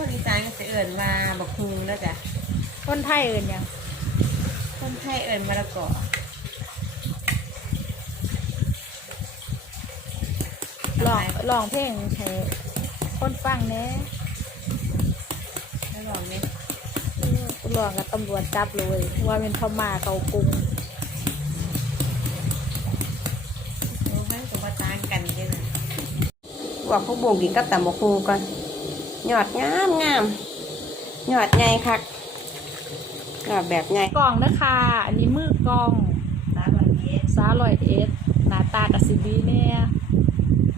คนอีสานก็จะเอิ่นมาบักฮุงแล้วจ้ะคนไทยเอื่นหยังคนไทยเอิ่นมะละกอลองลองเพลงให้คนฟังแหน่แล้วลองนี่เออกูลองกับตำรวจจับเลย ว่าเป็นพม่าเขากรุงดูให้สมบัติต่างกันเด้นะบอกพวกบ่งกินกับตำบักฮุงก่อน หยอดงามงามหยอดไงคักหยอดแบบไงกล่องนะคะอันนี้มือกล่องตาบอดเย็ดซาลอยเอสหน้าตากระสิดีเนี่ย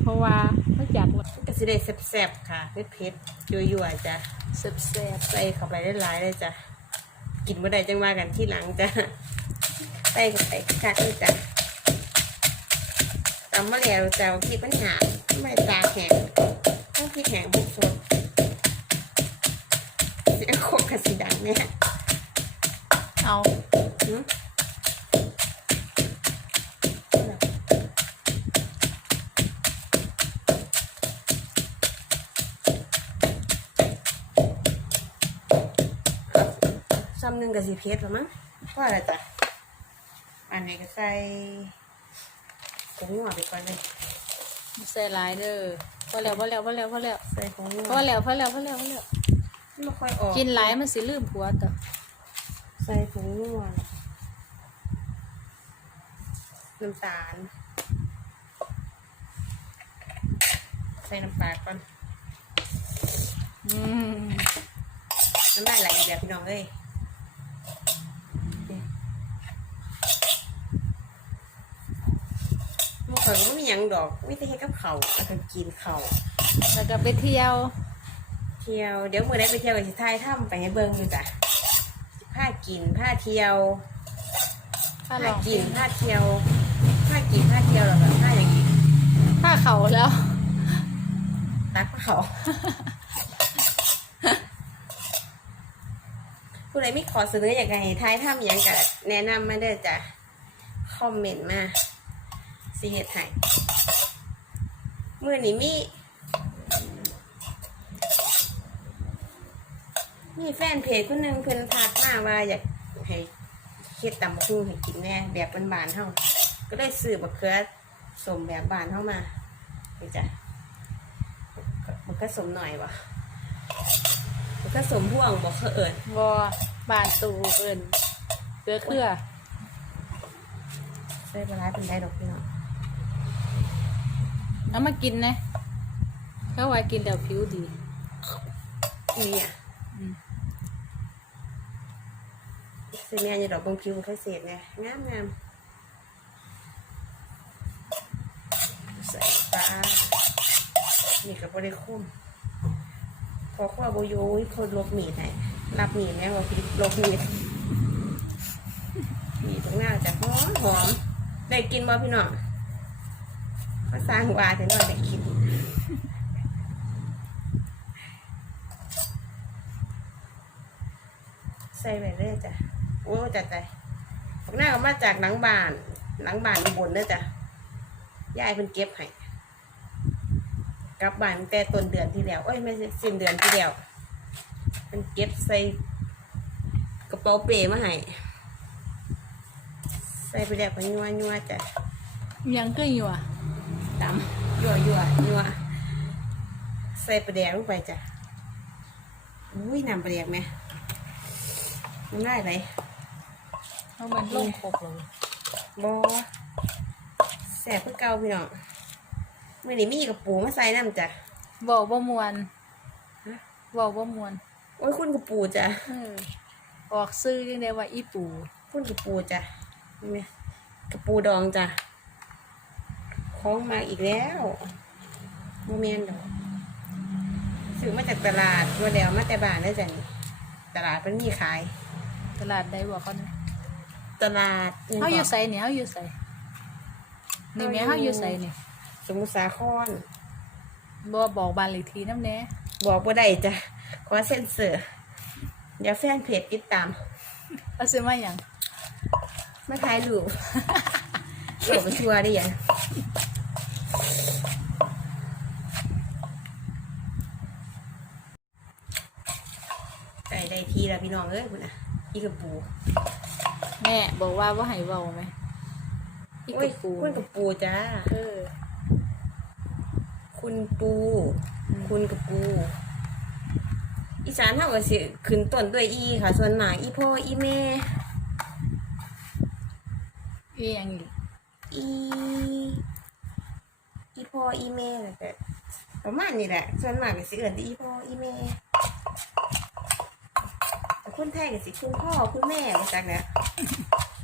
เพราะว่าไม่อยากก็สิได้แซ่บๆค่ะเผ็ดๆยั่วๆจ้ะเซ็บแซบใส่เข้าไปได้หลายเลยจ้ะกินเมื่อใดจังว่ากันที่หลังจ้ะใส่เข้าไปคักเลยจ้ะตำมะเหลียวจ้ะพี่ปัญหาไม่ตากแข็งต้องพี่แข็งบุกสด กกระสีดังเนี่ยเอาหืมซ้ำหนึ่งกับสีเพชรหรอมั้งว่าอะไรจ้ะอันนี้ก็ใส่ผงหัวไปก่อนเลยใส่หลายเด้อพอแล้วพอแล้วพอแล้วพอแล้วใส่ผงหัวพอแล้วพอแล้วพอแล้วพอแล้ว ไม่ค่อยออกกินหลายมันสิลืมผัวต่อใส่ผงนัวน้ำตาล ใส่น้ำปลาก่อนอืมน้ำได้ไหลอีกแล้วพี่น้องเอ้ยมันข่อยก็ไม่มีหยังดอกไม่ได้เฮ็ดกับเขาวแล้วก็กินเขาว แล้วก็ไปเที่ยวเที่ยว เดี๋ยวมื่อได้ไปเที่ยวกับสิทายถ้ำไปให้เบิ่งอยู่จ้ะผ้ากินผ้าเที่ยวถ้าลผ้าองกินผ้าเที่ยวผ้ากินผ้าเที่ยวแล้วก็ผ้าอย่างนี้ถ้าเขาแล้ว ตักเขาผู้ใดมีขอเสนออยากให้ทายทำหยังก็แนะนำมาเด้อจ้ะคอมเมนต์มาสิเฮ็ดให้มื่อนี้มี มีแฟนเพจคนหนึ่งเพิ่นทักมาว่าอยากให้เฮ็ดตำบักหุ่งให้กินแน่แบบบานๆเฮาก็เลยซื้อบักเขือสมแบบบานเฮามานี่จ้ะมันก็สมหน่อยวะมันก็สมพ่วงบอกเขาเอิญบอบานตูเอินเกลือเครือใส่ปลาร้าเป็นได้ดอกพี่น้องเอามากินนะเขาว่ากินเดี๋ยวผิวดีนี่อะ อืม เสียเมียอยู่ดอกบงผิวมันค่อยเศษไงงามงามใส่ปลานี่กับบริคุ้มพอข้าวโบโยยคนลบหมีดให้รับหมีดแม่ว่าพี่ลบหมีดหมีตรงหน้าจะหอมหอมได้กินบ่พี่น้องภาษาหัวแต่น้อยได้กินใส่ไปเรื่อยจ้ะ อ้จัดใจพวกหน้าก็มาจากหลังบ้าน หลังบ้านอุบลเด้อจ้ะยายเพิ่นเก็บให้กลับบ้านตั้งแต่ต้นเดือนที่แล้วเอ้ยไม่ใช่สิ้นเดือนที่แล้วเพิ่นเก็บใส่กระเป๋าเป้มาให้ใส่ไปแล้วก็ยัวยัวๆจ้ะยังก็อยู่อะตำยัวยัวยัวใส่ปลาแดกลงไปจ้ะอุ้ยน้ำปลาแดกไหมน้ำได้ไหล เอามันลงครบเลยบอแสบเพื่อเก่าพี่น้องมื่อนี้มีกับปูมาใส่น้ำจ้ะบอกว่ามวนฮะบอกว่ามวนโอ้ยคุณกับปูจ้ะเออออกซื้อยังไงว่าอีปู คุณกับปูจ้ะนี่ไหมกับปูดองจ้ะคล้องมาอีกแล้วโมเมนดอกซื้อมาจากตลาดตัวเดียวมาแต่บ้านได้อจ้ะนี่ตลาดมันมีขาย ตลาดใดบอกเขานะ ตลาดเขาอยู่ใส่เนี่ยเขาอยู่ใส่นี่แม่เขาอยู่ใส่เนี่ยสมุทรสาครบอบอกบ้านเลขที่น้ำแน่บอกว่าได้จ้ะขอเซ็นเซอร์เดี๋ยวแฟนเพจติดตามเอาซื้อมาอย่างมาถ่ายรูปโหลไปชัวร์ได้ยังแล้วพี่น้องเอ้ยคุณน่ะอีกระปูแม่บอกว่าว่าให้เว้าไหมพี่โอ้กยระปูคุณกับปูจ้าเออ คุณปู อืม คุณกับปู อีสานเท่ากับสิขึ้นต้นด้วยอีค่ะ ส่วนหมากอีพ่ออีแม่พี่ยังอีกอีอีพ่ออีแม่แหละแต่ประมาณนี้แหละ ส่วนมากก็สิเอิ้นแต่อีพ่ออีแม่แต่ คนไทยก็สิคุณพ่อคุณแม่มาจากเนี่ย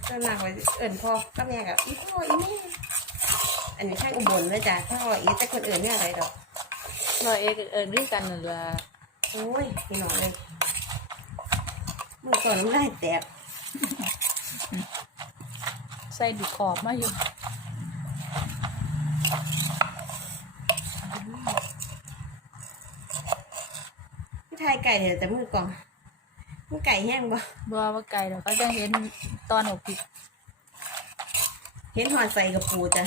ส่วนมากก็สิเอิ้นพ่อกับแม่กับอีพ่ออีแม่อันนี้ข้างอุบลเลยจ้ะถ้าว่าอีแต่คนอื่นเนี่ยอะไรดอกร้อยเอกเอิญด้วยกันนั่นล่ะโอ้ยพี่น้องเลยมือก่อนน้ำลายแตกใส่ดิขอบมาอยู่พี่ไทยไก่เดี๋ยวจะมือกล่อง มือไก่แห้งบ่บ่ว่าไกลแล้วก็จะเห็นตอนอกผิดเห็นหอดใส่กับปูจ้ะ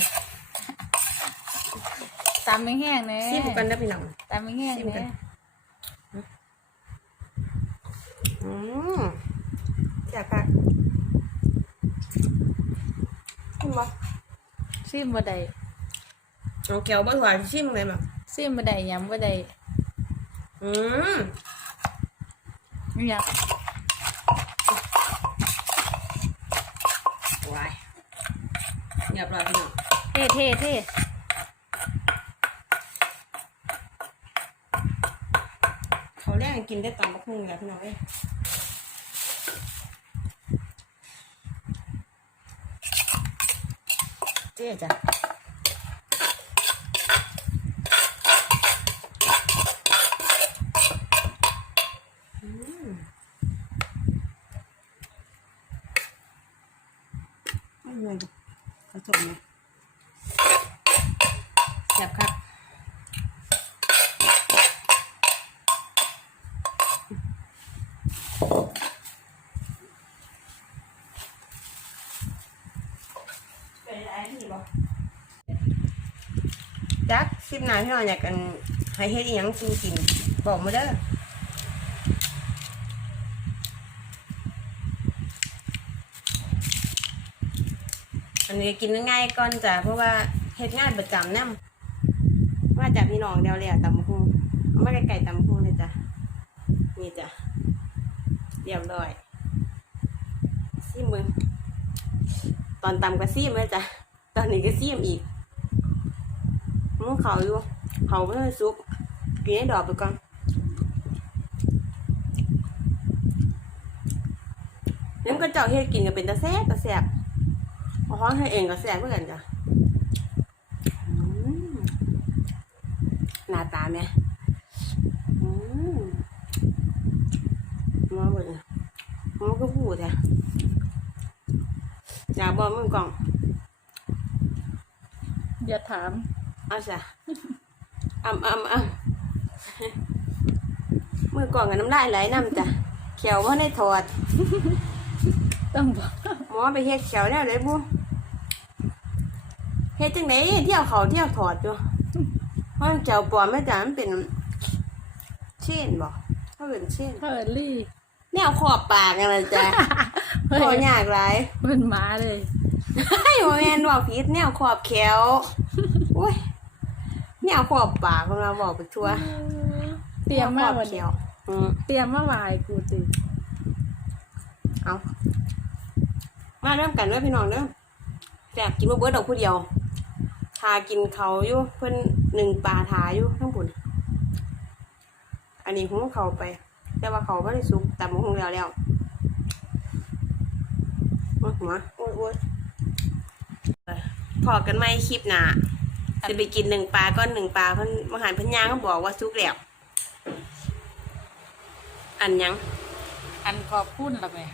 ตามไม่แห้งแน่ซิมกันนะพี่น้องตามไม่แห้งชิมกัแน่นอืมอยากพักชิมบ่ซิมบ่ได้เอาแก้วบ่หวานชิมเลยมั้งซิมบ่ได้ยำบ่ได้อืมอิหยัง วายเรียบร้อยพี่น้อง เท่เท่เท่เขาแรกกินได้ตามบักหุ่งแล้วพี่น้องเอ้เจ๊จ้ะอืมไม่เลยผสมเลย ซ่บครับจักสิบนายพี่น้องอยากกันให้เฮ็ดอีหยังกินกินบอกมาเด้ออันนี้ก็กินง่ายๆก่อนจ้ะเพราะว่าเฮ็ดงานประจำนํ ว่าจากพี่น้องเดียวเลยอะตำบักคุงเอามาไก่ๆตำบักคุงเลยจ้ะนี่จ้ะเรียบร้อยซิมมึงตอนตำก็ซิมเลยจ้ะตอนนี้ก็ซิมอีกมึงเขาอยู่เขาไม่ได้ซุกกินให้ดอกไปก่อนนี่มันก็เจ้าเฮ็ดกินก็เป็นตาแซ่บตาแซ่บเอาฮ้อนให้เองก็แซ่บเหมือนกันจ้ะอืม หน้าตาแม่อืมมาเบิ่งมันก็พูดแท้อยากบอกมึงกล่อง อย่าถามเอาจ้ะอ่ำอ่ำอ่ำมือก่อนกับน้ำลายไหลน้ำจ้ะเขียวว่าในถอด ต้องบอกหมอไปเฮ็ดเขียวแล้วเลยบุเฮ็ดจังไดเที่ยวเขาเที่ยวถอดอยู่ เพราะมันเขียวปลอมแม่จ้ะมันเป็นเช่นบ่เขาเป็นเช่นเฮิร์ลี่แนวขอบปากกันนะจ๊ะเฮ้ขอยยากหลายเป็นหมาเลยให้โมแมนบอกผิดแนวขอบแขวอุ้ยแนวขอบปากของเราบอกไปทั่วเตรียมมาขวัอนบแขนี้วอืมเตรียมมาหวายกูติเอามาเริ่มกันเด้อพี่น้องเด้อแซ่บกินบ่เบิดดอกผู้เดียว ทากินเขาวอยู่เพิ่นหนึ่งปลาทาอยู่ทั้งปุ่นอันนี้ผมเขาไป แต่ว่าเขาไม่ได้สุกแต่มันคงแล้วแล้วมาหัวโอ้ยโอ้ยเอ้ยพอกันไหมคลิปหน้าจะไปกินหนึ่งปลาก้อนหนึ่งปลาเพิ่นมหันเพิ่นย่างเขาบอกว่าสุกแล้วอันหยังอันขอบคุณละแม่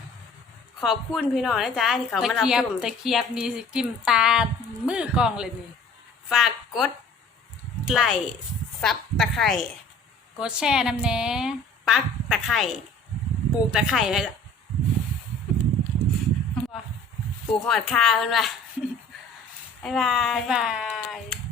ขอบคุณพี่น้องนะจ๊ะที่เขาตะมารับเคียบชมตะเคียบนี่สิกิมตามือกองเลยนี่ ฝากกดไลค์ซับตะไคร่กดแช่น้ำแน่ปักตะไคร่ปลูกตะไคร่ไว้ปลูกหอดคาเพิ่นว่าบ๊ายบาบ๊ายยบาย